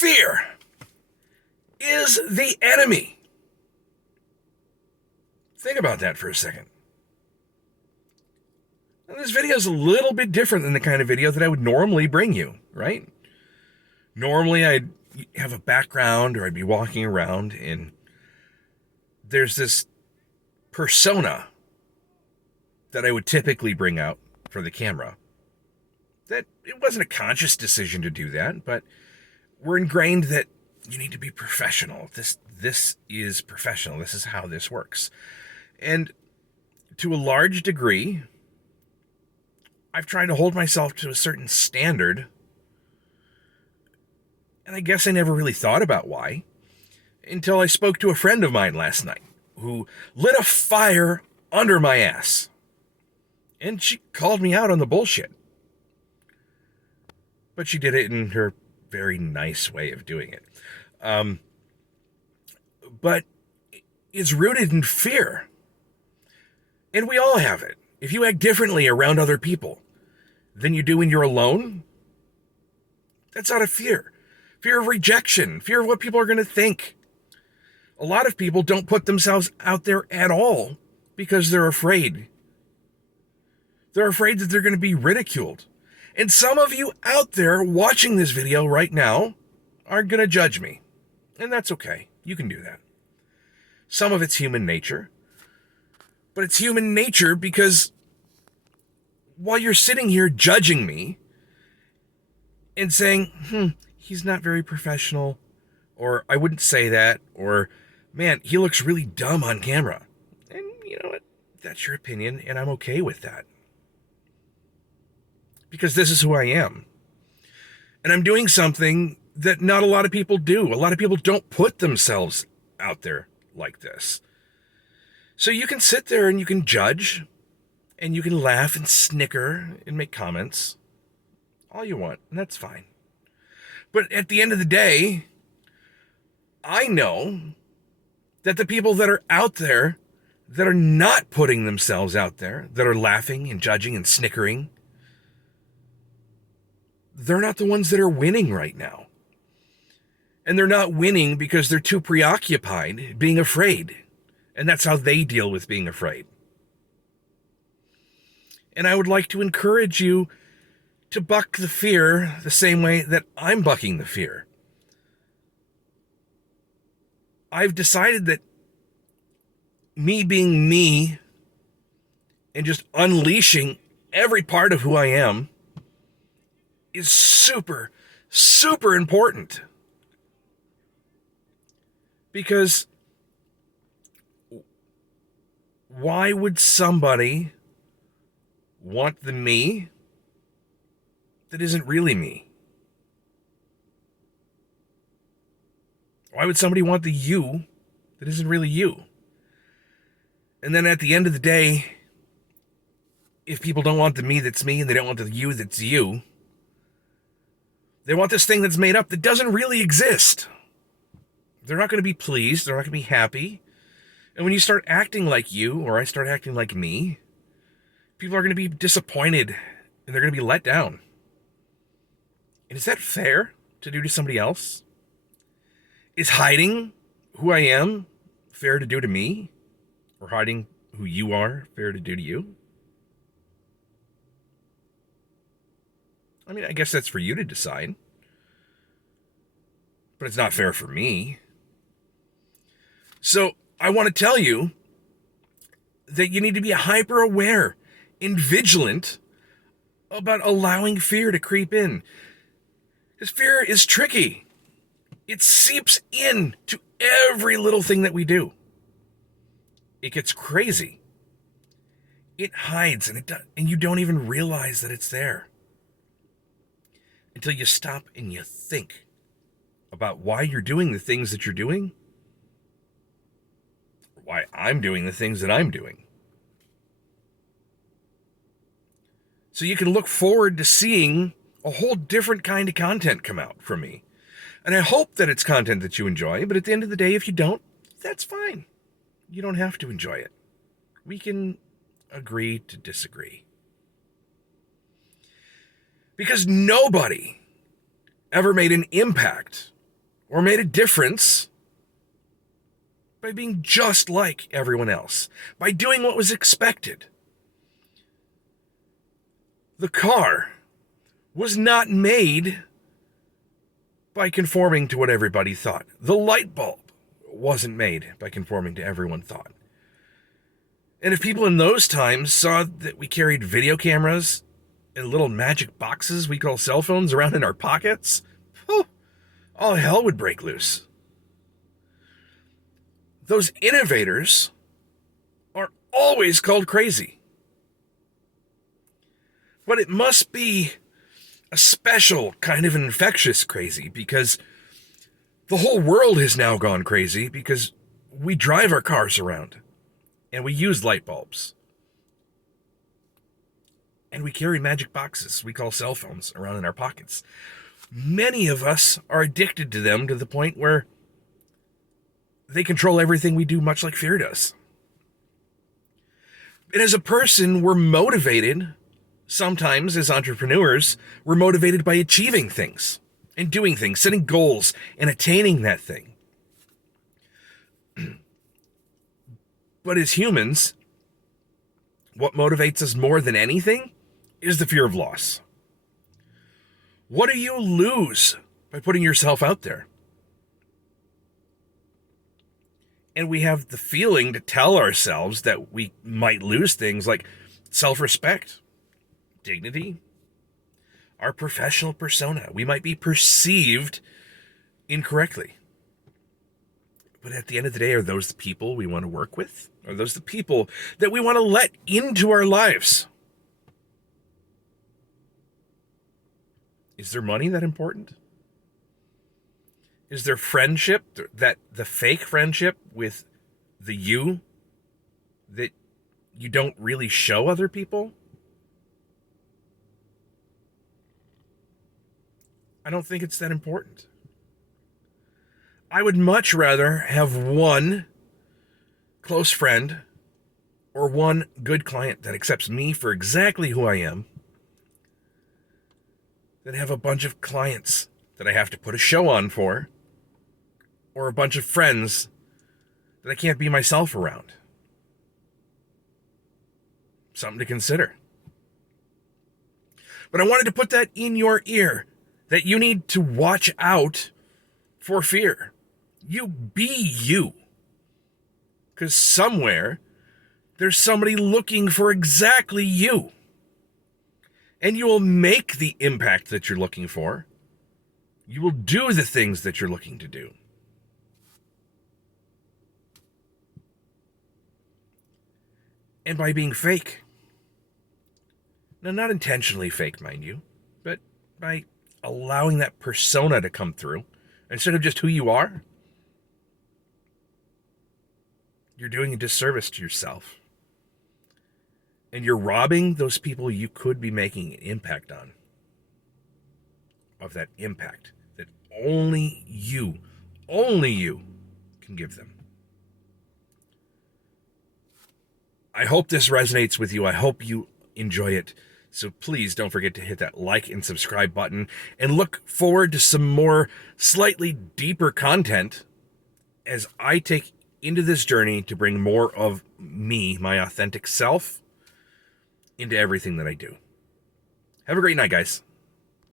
Fear is the enemy. Think about that for a second. Now, this video is a little bit different than the kind of video that I would normally bring you, right? Normally I'd have a background or I'd be walking around and there's this persona that I would typically bring out for the camera. That it wasn't a conscious decision to do that, but we're ingrained that you need to be professional. This is professional. This is how this works. And to a large degree, I've tried to hold myself to a certain standard. And I guess I never really thought about why until I spoke to a friend of mine last night who lit a fire under my ass. And she called me out on the bullshit. But she did it in her very nice way of doing it. But it's rooted in fear. And we all have it. If you act differently around other people than you do when you're alone, that's out of fear. Fear of rejection, fear of what people are going to think. A lot of people don't put themselves out there at all because they're afraid. They're afraid that they're going to be ridiculed. And some of you out there watching this video right now are going to judge me. And that's okay. You can do that. Some of it's human nature. But it's human nature because while you're sitting here judging me and saying, he's not very professional, or I wouldn't say that, or man, he looks really dumb on camera. And you know what? That's your opinion, and I'm okay with that. Because this is who I am. And I'm doing something that not a lot of people do. A lot of people don't put themselves out there like this. So you can sit there and you can judge, and you can laugh and snicker and make comments all you want, and that's fine. But at the end of the day, I know that the people that are out there that are not putting themselves out there, that are laughing and judging and snickering, they're not the ones that are winning right now. And they're not winning because they're too preoccupied being afraid. And that's how they deal with being afraid. And I would like to encourage you to buck the fear the same way that I'm bucking the fear. I've decided that me being me and just unleashing every part of who I am is super, super important. Because why would somebody want the me that isn't really me? Why would somebody want the you that isn't really you? And then at the end of the day, if people don't want the me that's me and they don't want the you that's you, they want this thing that's made up that doesn't really exist. They're not going to be pleased. They're not going to be happy. And when you start acting like you, or I start acting like me, people are going to be disappointed and they're going to be let down. And is that fair to do to somebody else? Is hiding who I am fair to do to me? Or hiding who you are fair to do to you? I mean, I guess that's for you to decide. But it's not fair for me. So I want to tell you that you need to be hyper aware and vigilant about allowing fear to creep in. Because fear is tricky. It seeps in to every little thing that we do. It gets crazy. It hides and you don't even realize that it's there. Until you stop and you think about why you're doing the things that you're doing. Or why I'm doing the things that I'm doing. So you can look forward to seeing a whole different kind of content come out from me. And I hope that it's content that you enjoy, but at the end of the day, if you don't, that's fine. You don't have to enjoy it. We can agree to disagree. Because nobody ever made an impact or made a difference by being just like everyone else, by doing what was expected. The car was not made by conforming to what everybody thought. The light bulb wasn't made by conforming to everyone thought. And if people in those times saw that we carried video cameras and little magic boxes we call cell phones around in our pockets, all hell would break loose. Those innovators are always called crazy. But it must be a special kind of infectious crazy, because the whole world has now gone crazy because we drive our cars around and we use light bulbs. And we carry magic boxes we call cell phones around in our pockets. Many of us are addicted to them to the point where they control everything we do, much like fear does. And as a person, we're motivated. Sometimes, as entrepreneurs, we're motivated by achieving things and doing things, setting goals and attaining that thing. But as humans, what motivates us more than anything is the fear of loss. What do you lose by putting yourself out there? And we have the feeling to tell ourselves that we might lose things like self-respect, dignity, our professional persona. We might be perceived incorrectly. But at the end of the day, are those the people we want to work with? Are those the people that we want to let into our lives? Is their money that important? Is there friendship, that the fake friendship with the you that you don't really show other people? I don't think it's that important. I would much rather have one close friend or one good client that accepts me for exactly who I am than have a bunch of clients that I have to put a show on for, or a bunch of friends that I can't be myself around. Something to consider. But I wanted to put that in your ear, that you need to watch out for fear. You be you. Because somewhere, there's somebody looking for exactly you. And you will make the impact that you're looking for. You will do the things that you're looking to do. And by being fake. Now, not intentionally fake, mind you, but by allowing that persona to come through instead of just who you are, you're doing a disservice to yourself. And you're robbing those people you could be making an impact on of that impact that only you can give them. I hope this resonates with you. I hope you enjoy it. So please don't forget to hit that like and subscribe button, and look forward to some more slightly deeper content as I take into this journey to bring more of me, my authentic self, into everything that I do. Have a great night, guys.